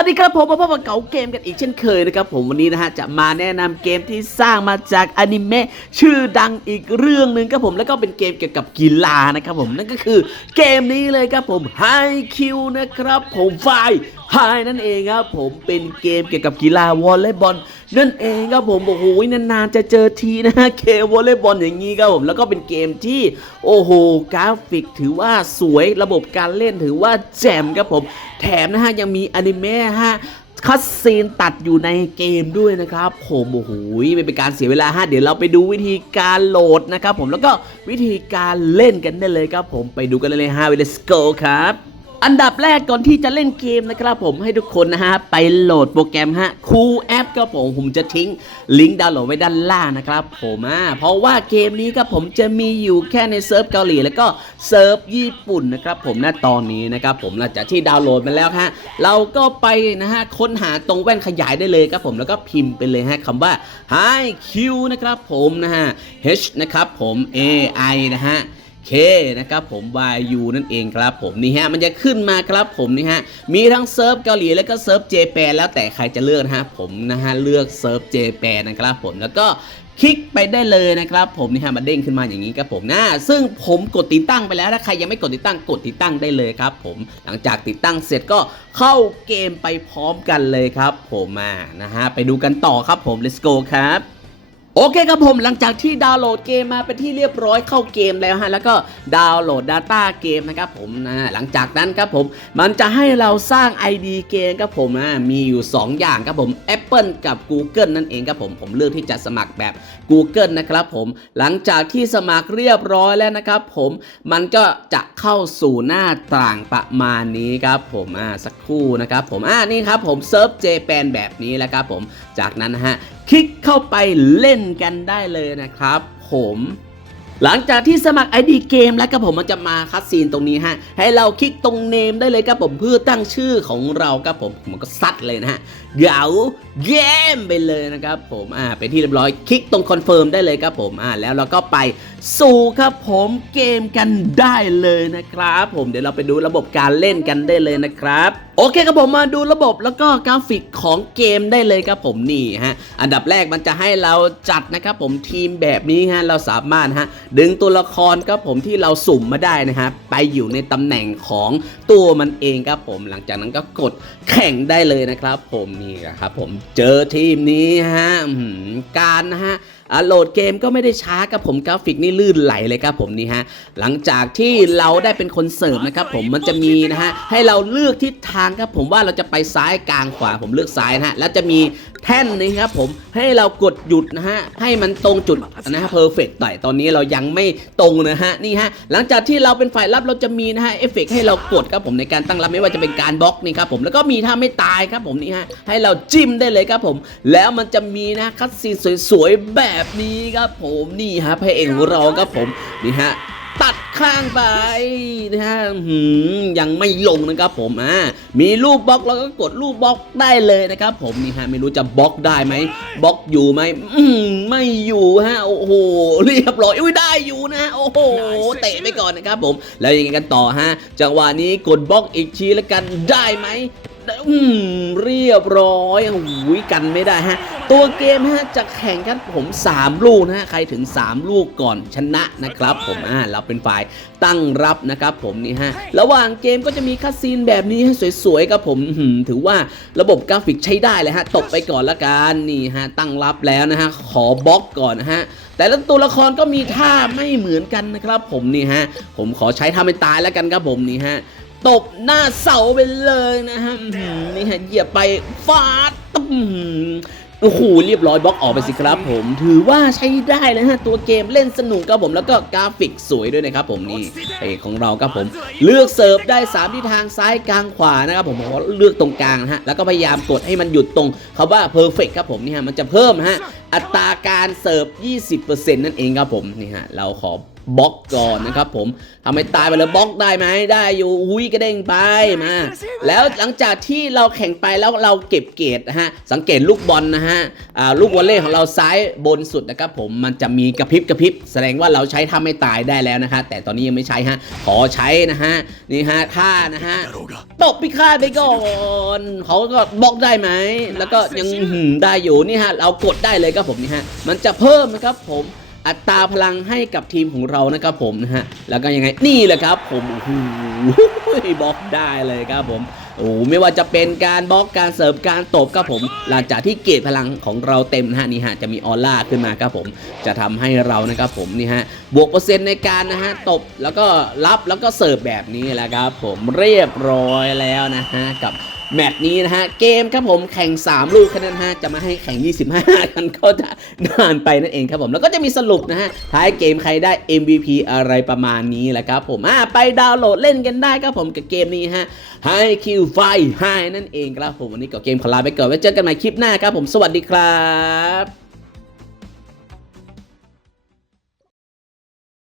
วัสดีครับผมมาพบกับเก๋าเกมกันอีกเช่นเคยนะครับผมวันนี้นะฮะจะมาแนะนำเกมที่สร้างมาจากอนิเมะชื่อดังอีกเรื่องหนึ่งครับผมแล้วก็เป็นเกมเกี่ยวกับกีฬานะครับผมนั่นก็คือเกมนี้เลยครับผมไฮคิวนะครับผมไฟ ไฮนั่นเองครับผมเป็นเกมเกี่ยวกับกีฬาวอลเลย์บอลนั่นเองครับผมโอ้โหนานๆจะเจอทีนะฮะเกมวอลเลย์บอลอย่างนี้ครับผมแล้วก็เป็นเกมที่โอ้โหกราฟิกถือว่าสวยระบบการเล่นถือว่าแจ่มครับผม แถมนะฮะยังมีอนิเมะฮะคัสซีนตัดอยู่ในเกมด้วยนะครับผมโอ้โหไม่เป็นการเสียเวลาฮะเดี๋ยวเราไปดูวิธีการโหลดนะครับผมแล้วก็วิธีการเล่นกันได้เลยครับผมไปดูกันเลยฮะ let's go ครับ อันดับแรกก่อนที่จะเล่นเกมนะครับผมให้ทุกคนนะฮะ ไปโหลดโปรแกรมฮะคูแอปครับผมผมจะทิ้งลิงก์ดาวน์โหลดไว้ด้านล่างนะครับผมอะเพราะว่าเกมนี้ครับผมจะมีอยู่แค่ในเซิร์ฟเกาหลีแล้วก็เซิร์ฟญี่ปุ่นนะครับผมณตอนนี้นะครับผมหลังจากที่ดาวน์โหลดมาแล้วฮะเราก็ไปนะฮะค้นหาตรงแว่นขยายได้เลยครับผมแล้วก็พิมพ์ไปเลยฮะคำว่า Hi Q นะครับผมนะฮะ H นะครับผม A I นะฮะ เคนะครับผม YU นั่นเองครับผมนี่ฮะมันจะขึ้นมาครับผมนี่ฮะมีทั้งเซิร์ฟเกาหลีแล้วก็เซิร์ฟเจแปนแล้วแต่ใครจะเลือกนะฮะผมนะฮะเลือกเซิร์ฟเจแปนนะครับผมแล้วก็คลิกไปได้เลยนะครับผมนี่ฮะมาเด้งขึ้นมาอย่างนี้ครับผมนะซึ่งผมกดติดตั้งไปแล้วถ้าใครยังไม่กดติดตั้งกดติดตั้งได้เลยครับผมหลังจากติดตั้งเสร็จก็เข้าเกมไปพร้อมกันเลยครับผมอ่านะฮะไปดูกันต่อครับผม let's go ครับ โอเคครับผมหลังจากที่ดาวน์โหลดเกมมาเป็นที่เรียบร้อยเข้าเกมแล้วฮะแล้วก็ดาวน์โหลด Data เกมนะครับผมนะหลังจากนั้นครับผมมันจะให้เราสร้าง ID เกมครับผมนะมีอยู่ 2 อย่างครับผม Apple กับ Google นั่นเองครับผมผมเลือกที่จะสมัครแบบ Google นะครับผมหลังจากที่สมัครเรียบร้อยแล้วนะครับผมมันก็จะเข้าสู่หน้าต่างประมาณนี้ครับผมอ่าสักครู่นะครับผมอ่านี่ครับผมเซิร์ฟเจแปนแบบนี้แล้วครับผมจากนั้นนะฮะ คลิกเข้าไปเล่นกันได้เลยนะครับผมหลังจากที่สมัคร ID เกมแล้วครับผมมันจะมาคัดซีนตรงนี้ฮะ ให้เราคลิกตรงเนมได้เลยครับผมเพื่อตั้งชื่อของเราครับผมมันก็ซัดเลยนะฮะเก๋าเกมไปเลยนะครับผมอ่าเป็นที่เรียบร้อยคลิกตรงคอนเฟิร์มได้เลยครับผมอ่าแล้วเราก็ไปสู่ครับผมเกมกันได้เลยนะครับ ผมเดี๋ยวเราไปดูระบบการเล่นกันได้เลยนะครับ โอเคครับผมมาดูระบบแล้วก็กราฟิกของเกมได้เลยครับผมนี่ฮะอันดับแรกมันจะให้เราจัดนะครับผมทีมแบบนี้ฮะเราสามารถฮะดึงตัวละครครับผมที่เราสุ่มมาได้นะฮะไปอยู่ในตำแหน่งของตัวมันเองครับผม หลังจากนั้นก็กดแข่งได้เลยนะครับผมนี่ครับผมเจอทีมนี้ฮะการนะฮะ โหลดเกมก็ไม่ได้ช้าครับผมกราฟิกนี่ลื่นไหลเลยครับผมนี่ฮะหลังจากที่เราได้เป็นคนเสิร์ฟนะครับผมมันจะมีนะฮะให้เราเลือกทิศทางครับผมว่าเราจะไปซ้ายกลางขวาผมเลือกซ้ายนะฮะแล้วจะมี แท่นนี้ครับผมให้เรากดหยุดนะฮะให้มันตรงจุดนะฮะเพอร์เฟกต์ต่อยตอนนี้เรายังไม่ตรงนะฮะนี่ฮะหลังจากที่เราเป็นฝ่ายรับเราจะมีนะฮะเอฟเฟกต์ให้เรากดครับผมในการตั้งรับไม่ว่าจะเป็นการบล็อกนี่ครับผมแล้วก็มีท่าไม่ตายครับผมนี่ฮะให้เราจิ้มได้เลยครับผม แล้วมันจะมีนะคัดซีนสวยๆแบบนี้ครับผมนี่ฮะพระเอกของเราครับผมนี่ฮะ ตัดข้างไปนะฮะอื้อหือยังไม่ลงนะครับผมอ่ามีรูปบล็อกเราก็กดรูปบล็อกได้เลยนะครับผมนี่ฮะไม่รู้จะบล็อกได้ไหมบล็อกอยู่ไหมอืมไม่อยู่ฮะโอ้โหเรียบร้อยอุ้ยได้อยู่นะฮะโอ้โหเตะไปก่อนนะครับผมแล้วยังไงกันต่อฮะจังหวะนี้กดบล็อกอีกทีแล้วกันได้ไหม อืมเรียบร้อยโอ้โหกันไม่ได้ฮะ ตัวเกมฮะจะแข่งกันผม 3 ลูกนะฮะใครถึง 3 ลูกก่อนชนะนะครับ ผมอ่าเราเป็นฝ่ายตั้งรับนะครับ ผมนี่ฮะระหว่างเกมก็จะมีคัสซีนแบบนี้ให้สวยๆครับผมถือว่าระบบกราฟิกใช้ได้เลยฮะตบไปก่อนละกันนี่ฮะตั้งรับแล้วนะฮะขอบล็อกก่อนนะฮะแต่ละตัวละครก็มีท่าไม่เหมือนกันนะครับ ผมนี่ฮะผมขอใช้ท่าไม่ตายแล้วกันครับผมนี่ฮะ ตบหน้าเสาไปเลยนะฮะนี่ฮะเหยียบไปฟาดตุ้มโอ้โหเรียบร้อยบล็อกออกไปสิครับผม ถือว่าใช้ได้เลยฮะ ตัวเกมเล่นสนุกครับผมแล้วก็กราฟิกสวยด้วยนะครับผมนี่เอกของเราครับผม เลือกเสิร์ฟได้ 3 ที่ทางซ้ายกลางขวานะครับผมผมเลือกตรงกลางฮะแล้วก็พยายามกดให้มันหยุดตรงคาว่า perfect ครับผมนี่ฮะมันจะเพิ่มฮะอัตราการเสิร์ฟ 20%นั่นเองครับผมนี่ฮะเราขอ บล็อกก่อนนะครับผมทำให้ตายไปแล้วบล็อกได้ไหมได้อยู่อุ้ยกระเด้งไปมา แล้วหลังจากที่เราแข่งไปแล้วเราเก็บเกตนะฮะสังเกตลูกบอลนะฮะลูกวอลเล่ของเราซ้ายบนสุดนะครับผมมันจะมีกระพริบกระพริบแสดงว่าเราใช้ทำให้ตายได้แล้วนะคะแต่ตอนนี้ยังไม่ใช้ฮะขอใช้นะฮะนี่ฮะท่านะฮะตบพิฆาตไปก่อนเขาก็บล็อกได้ไหมแล้วก็ยังได้อยู่นี่ฮะเรากดได้เลยครับผมนี่ฮะมันจะเพิ่มนะครับผม อัตราพลังให้กับทีมของเรานะครับผมนะฮะแล้วก็ยังไงนี่แหละครับ ผมโอ้โหบล็อกได้เลยครับผมโอ้ไม่ว่าจะเป็นการบล็อกการเสิร์ฟการตบครับผม หลังจากที่เกจพลังของเราเต็มนะฮะนี่ฮะจะมีออร่าขึ้นมาครับผม จะทำให้เรานะครับผมนี่ฮะบวกเปอร์เซ็นต์ในการนะฮะตบแล้วก็รับแล้วก็เสิร์ฟแบบนี้แหละครับผมเรียบร้อยแล้วนะฮะกับ แมตช์นี้นะฮะ เกมครับผมแข่ง 3 ลูกแค่นั้นนะฮะจะมาให้แข่ง 25 กันก็จะนานไปนั่นเองครับผม แล้วก็จะมีสรุปนะฮะ ท้ายเกมใครได้ MVP อะไรประมาณนี้แหละครับผมอ่าไปดาวน์โหลดเล่นกันได้ครับผมกับเกมนี้ฮะให้คิวไฟให้นั่นเองครับผม วันนี้ก็เกมขอลาไปก่อนไว้เจอกันใหม่คลิปหน้าครับผมสวัสดีครับ